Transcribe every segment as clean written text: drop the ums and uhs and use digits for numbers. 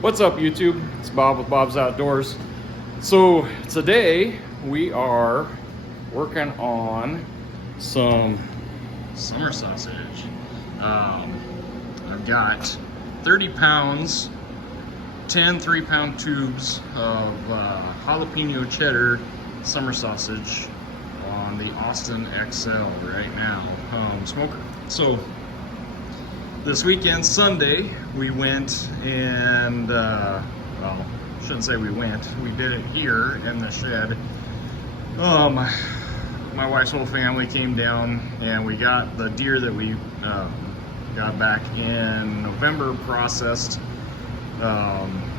What's up, YouTube? It's Bob with Bob's Outdoors. So today we are working on some summer sausage. I've got 30 pounds, 10 3-pound tubes of jalapeno cheddar summer sausage on the Austin XL right now, smoker. So this weekend, Sunday, we went and, well, shouldn't say we went, we did it here in the shed. My wife's whole family came down and we got the deer that we got back in November processed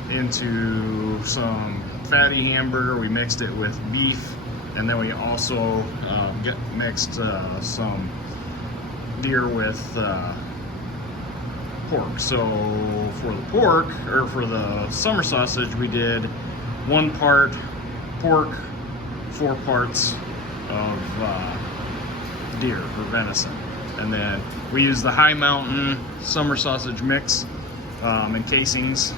into some fatty hamburger. We mixed it with beef, and then we also mixed some deer with pork. So for the pork, or for the summer sausage, we did 1 part pork, 4 parts of deer or venison. And then we used the High Mountain summer sausage mix and casings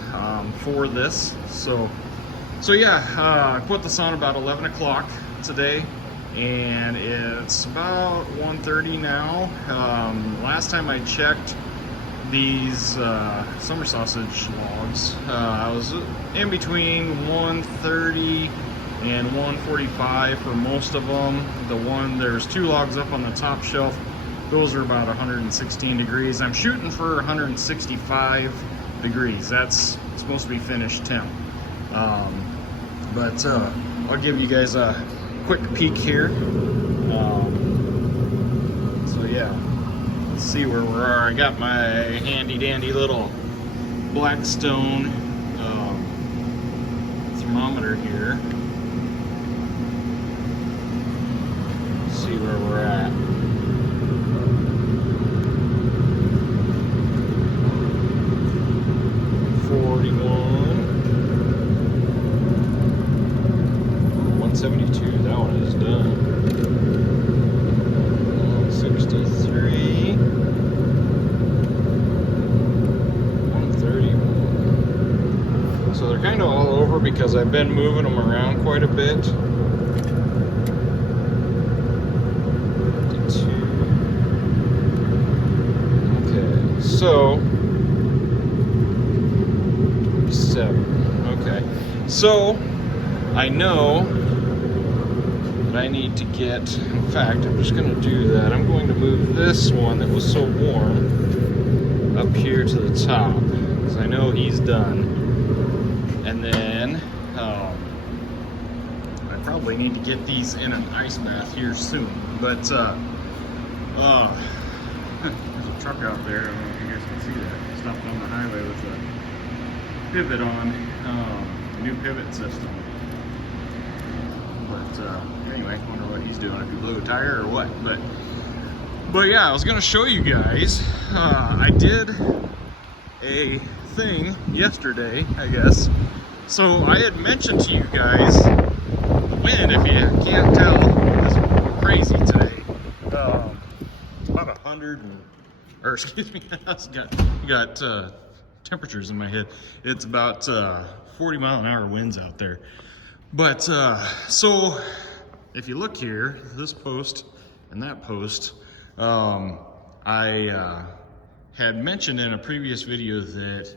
for this. So yeah, I put this on about 11 o'clock today, and it's about 1:30 now. Last time I checked these summer sausage logs, I was in between 130 and 145 for most of them. There's 2 logs up on the top shelf. Those are about 116 degrees. I'm shooting for 165 degrees. That's supposed to be finished temp. But I'll give you guys a quick peek here. So yeah, let's see where we are. I got my handy dandy little Blackstone thermometer here. Let's see where we're at. That one is done. 163, 131. So they're kind of all over because I've been moving them around quite a bit. 52. Okay, so 7. Okay, so I know I need to get, in fact, I'm just going to do that. I'm going to move this one that was so warm up here to the top, because I know he's done. And then I probably need to get these in an ice bath here soon. But there's a truck out there. I don't know if you guys can see that. Stopped on the highway with a pivot on, a new pivot system. But anyway, I wonder what he's doing, if he blew a tire or what. But yeah, I was gonna show you guys. I did a thing yesterday, I guess. So I had mentioned to you guys, the wind, if you can't tell, is crazy today. It's about 100, or excuse me, I got temperatures in my head. It's about 40-mile-an-hour winds out there. But so if you look here, this post and that post, I had mentioned in a previous video that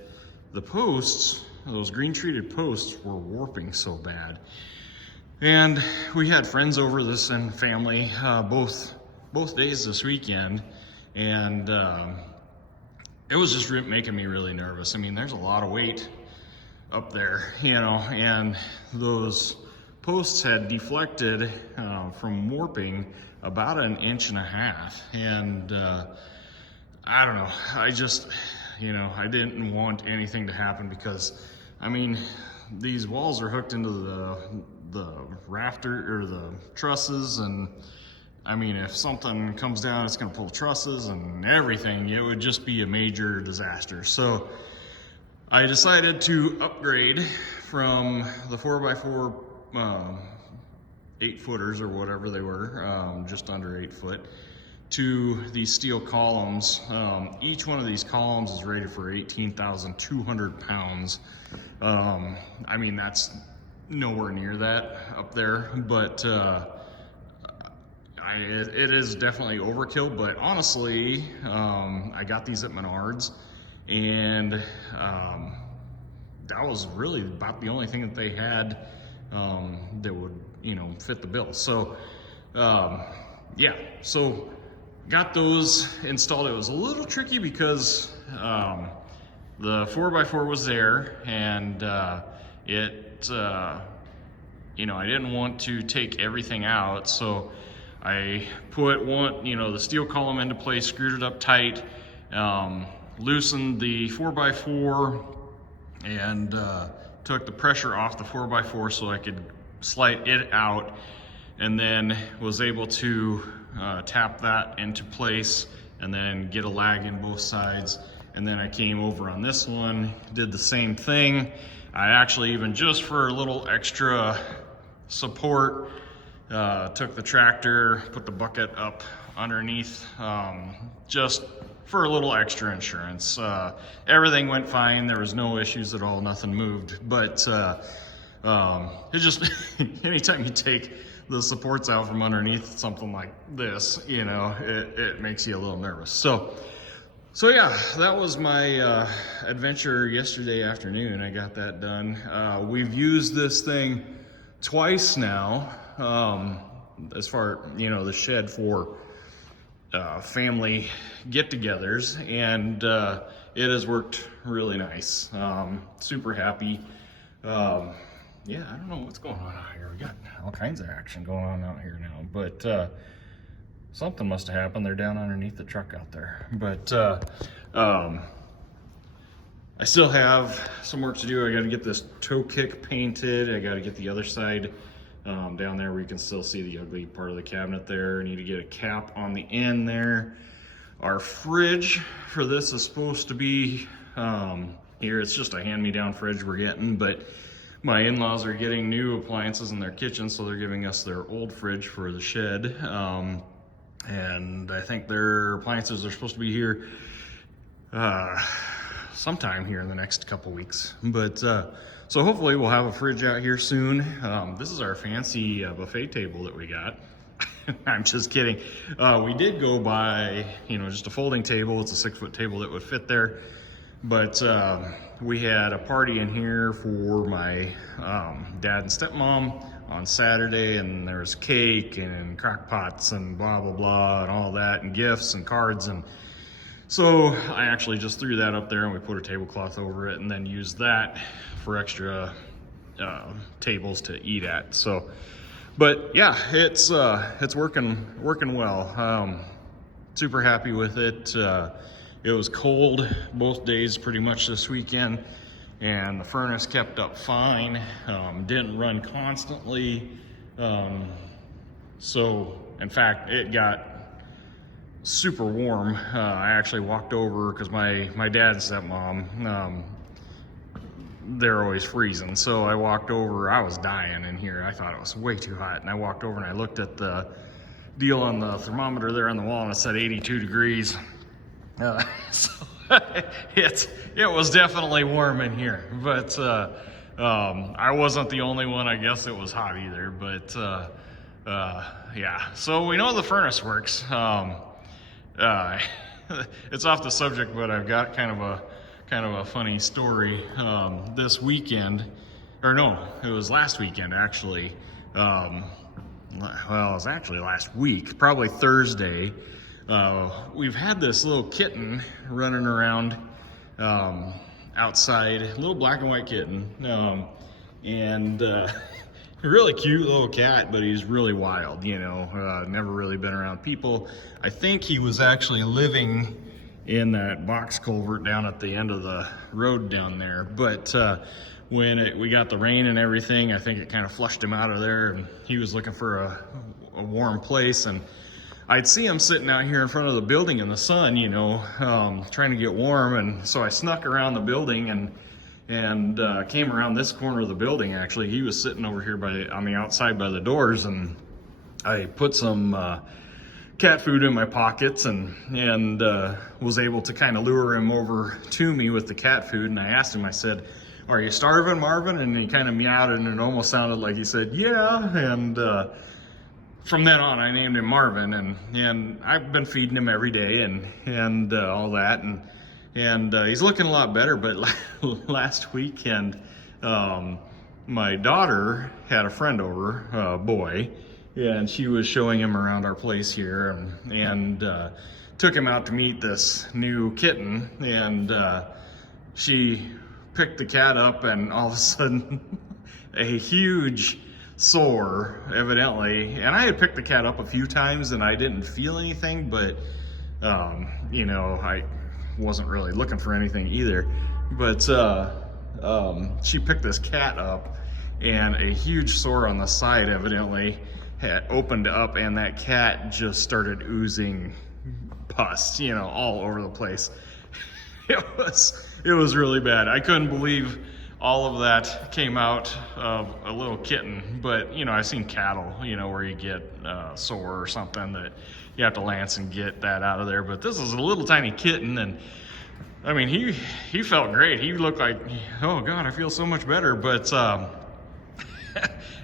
the posts, those green treated posts, were warping so bad. And we had friends over this and family both days this weekend, and it was just making me really nervous. I mean, there's a lot of weight up there, you know, and those posts had deflected from warping about 1.5 inches. And I don't know, I just, you know, I didn't want anything to happen, because I mean, these walls are hooked into the rafter or the trusses, and I mean, if something comes down, it's going to pull trusses and everything. It would just be a major disaster. So I decided to upgrade from the 4x4 8-footers or whatever they were, just under 8 foot, to these steel columns. Each one of these columns is rated for 18,200 pounds. I mean, that's nowhere near that up there, but it is definitely overkill. But honestly, I got these at Menards, and that was really about the only thing that they had that would, fit the bill. So yeah, so got those installed. It was a little tricky because the 4x4 was there, and I didn't want to take everything out, so I put the steel column into place, screwed it up tight, loosened the 4x4, and took the pressure off the 4x4 so I could slide it out, and then was able to tap that into place and then get a lag in both sides. And then I came over on this one, did the same thing. I actually, even just for a little extra support, took the tractor, put the bucket up underneath, just for a little extra insurance. Everything went fine. There was no issues at all. Nothing moved. But it just, anytime you take the supports out from underneath something like this, it makes you a little nervous. So yeah, that was my adventure yesterday afternoon. I got that done. We've used this thing twice now, as far, the shed for family get-togethers, and it has worked really nice. Super happy. Yeah, I don't know what's going on out here. We got all kinds of action going on out here now, but something must have happened. They're down underneath the truck out there. But I still have some work to do. I got to get this toe kick painted. I got to get the other side down there where you can still see the ugly part of the cabinet there. I need to get a cap on the end there. Our fridge for this is supposed to be here. It's just a hand-me-down fridge we're getting, but my in-laws are getting new appliances in their kitchen, so they're giving us their old fridge for the shed. And I think their appliances are supposed to be here sometime here in the next couple weeks. But so hopefully we'll have a fridge out here soon. This is our fancy buffet table that we got. I'm just kidding. We did go buy, just a folding table. It's a 6-foot table that would fit there. But we had a party in here for my dad and stepmom on Saturday, and there was cake and crock pots and blah, blah, blah, and all that, and gifts and cards. And so I actually just threw that up there, and we put a tablecloth over it, and then used that for extra tables to eat at. So, but yeah, it's working well. Super happy with it. It was cold both days pretty much this weekend, and the furnace kept up fine. Didn't run constantly. So in fact, it got super warm. I actually walked over because my dad and stepmom, they're always freezing. So I walked over, I was dying in here. I thought it was way too hot. And I walked over and I looked at the deal on the thermometer there on the wall, and it said 82 degrees. So it was definitely warm in here, but I wasn't the only one. I guess it was hot either, but yeah. So we know the furnace works. It's off the subject, but I've got kind of a funny story. This weekend, or no, it was last weekend actually. Well, it was actually last week, probably Thursday. We've had this little kitten running around outside, a little black and white kitten, and really cute little cat, but he's really wild, never really been around people. I think he was actually living in that box culvert down at the end of the road down there, but when we got the rain and everything, I think it kind of flushed him out of there, and he was looking for a warm place. And I'd see him sitting out here in front of the building in the sun, trying to get warm. And so I snuck around the building and came around this corner of the building. Actually, he was sitting over here on the outside by the doors, and I put some cat food in my pockets and was able to kind of lure him over to me with the cat food. And I asked him, I said, "Are you starving, Marvin?" And he kind of meowed, and it almost sounded like he said, "Yeah." And from then on, I named him Marvin, and I've been feeding him every day and all that, and he's looking a lot better. But last weekend, my daughter had a friend over, a boy, and she was showing him around our place here, and took him out to meet this new kitten, and she picked the cat up, and all of a sudden a huge sore, evidently. And I had picked the cat up a few times and I didn't feel anything, but you know, I wasn't really looking for anything either. But she picked this cat up, and a huge sore on the side evidently had opened up, and that cat just started oozing pus, you know, all over the place. It was really bad. I couldn't believe all of that came out of a little kitten. But, you know, I've seen cattle, you know, where you get sore or something that you have to lance and get that out of there. But this is a little tiny kitten, and I mean, he felt great. He looked like, oh God, I feel so much better. But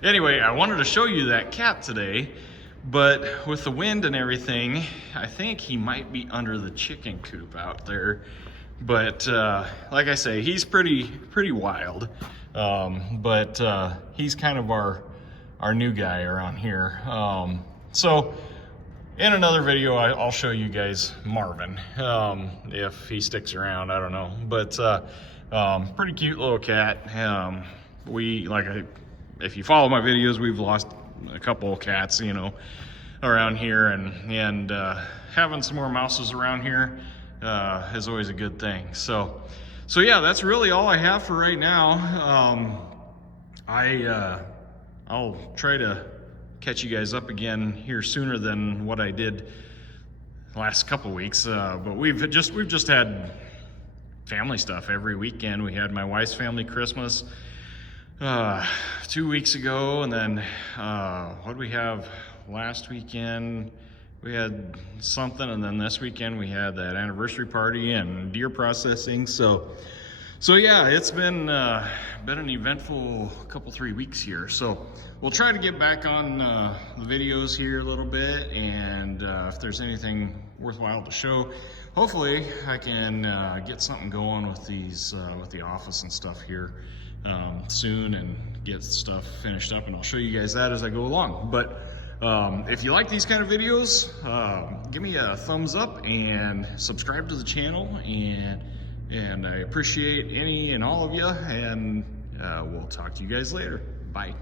anyway, I wanted to show you that cat today, but with the wind and everything, I think he might be under the chicken coop out there. But like I say, he's pretty wild. But he's kind of our new guy around here. So in another video, I'll show you guys Marvin, if he sticks around. I don't know. But pretty cute little cat. If you follow my videos, we've lost a couple of cats, you know, around here, and having some more mouses around here is always a good thing. So yeah, that's really all I have for right now. I'll try to catch you guys up again here sooner than what I did the last couple weeks. But we've just had family stuff every weekend. We had my wife's family Christmas 2 weeks ago, and then what did we have last weekend? We had something, and then this weekend we had that anniversary party and deer processing. So yeah, it's been an eventful couple 3 weeks here. So we'll try to get back on the videos here a little bit, and if there's anything worthwhile to show, hopefully I can get something going with these with the office and stuff here soon, and get stuff finished up, and I'll show you guys that as I go along. But if you like these kind of videos, give me a thumbs up and subscribe to the channel, and I appreciate any and all of you, and we'll talk to you guys later. Bye.